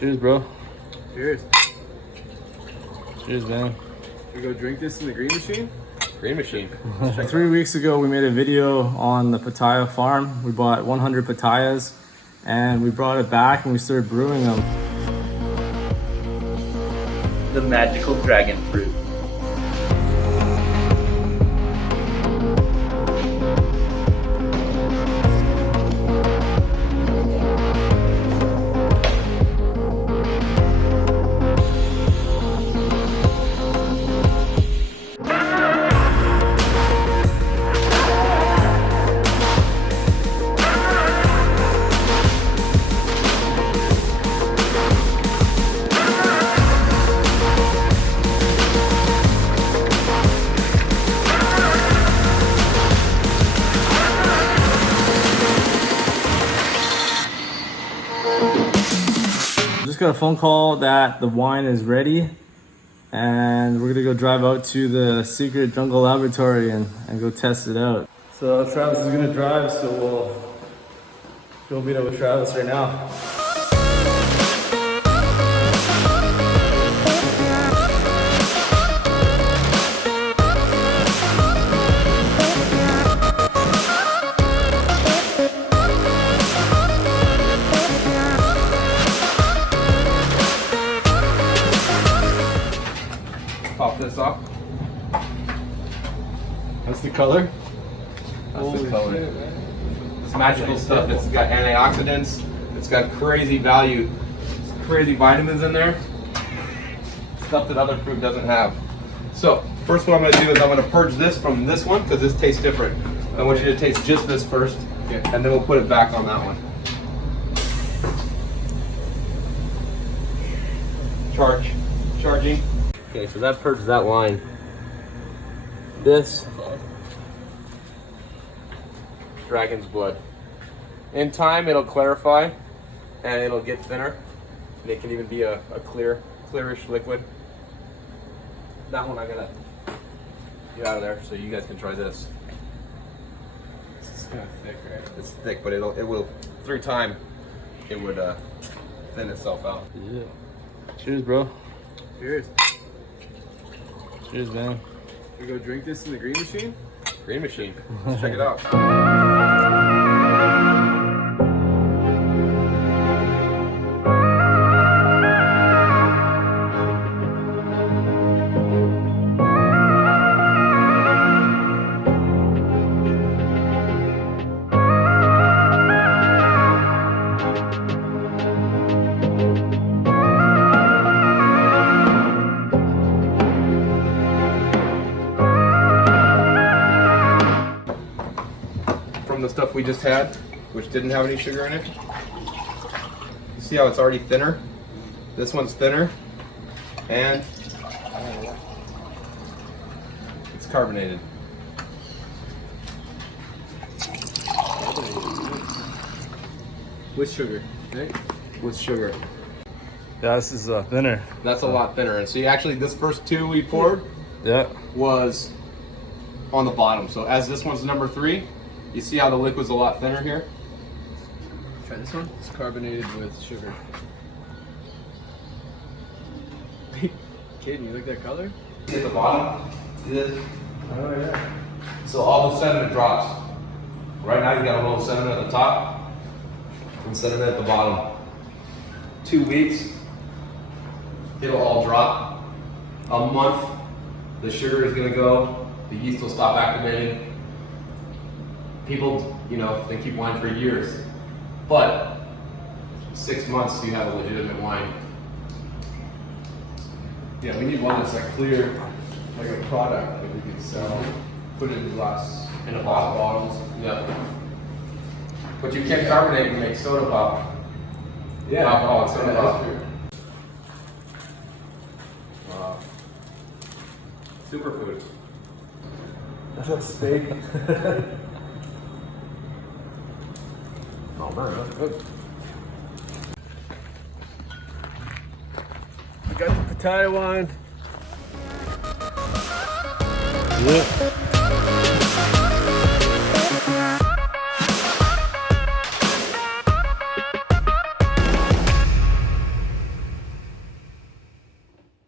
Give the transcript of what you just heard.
Cheers, bro. Cheers. Cheers, man. We go drink this in the green machine? Green machine. 3 weeks ago, we made a video on the pitaya farm. We bought 100 pitayas and we brought it back and we started brewing them. The magical dragon fruit. Just got a phone call that the wine is ready and we're gonna go drive out to the secret jungle laboratory and go test it out. So Travis is gonna drive, so we'll go meet up with Travis right now. Pop this off. That's the color? That's the color. It's magical stuff. It's got antioxidants. It's got crazy value. Crazy vitamins in there. Stuff that other fruit doesn't have. So, first what I'm going to do is I'm going to purge this from this one because this tastes different. I want you to taste just this first, and then we'll put it back on that one. Charging. Okay, so that purges that line. This dragon's blood. In time, it'll clarify and it'll get thinner. And it can even be a clearish liquid. That one I gotta get out of there so you guys can try this. It's kind of thick, right? It's thick, but it will through time it would thin itself out. Yeah. Cheers, bro. Cheers. Cheers, man. We go drink this in the green machine? Green machine. Let's check it out. From the stuff we just had, which didn't have any sugar in it. You see how it's already thinner? This one's thinner, and it's carbonated. With sugar, right? With sugar. Yeah, this is thinner. That's a lot thinner. And see, actually, this first two we poured Yeah. was on the bottom. So as this one's number 3, you see how the liquid's a lot thinner here? Try this one. It's carbonated with sugar. Kid, you like that color? See at the bottom? See this? Oh yeah. So all the sediment drops. Right now you got a little sediment at the top and sediment at the bottom. 2 weeks, it'll all drop. A month, the sugar is gonna go, the yeast will stop activating. People, they keep wine for years. But 6 months, you have a legitimate wine. Yeah, we need one that's like clear, like a product that we can sell. Put it in glass. In a bottle. Bottles. Yeah. But you can't carbonate and make soda pop. Yeah. Alcohol and soda Yeah, pop. that's true. Wow. Superfood. That's a steak. Oh man, that's good. I got the pitaya wine. Yeah.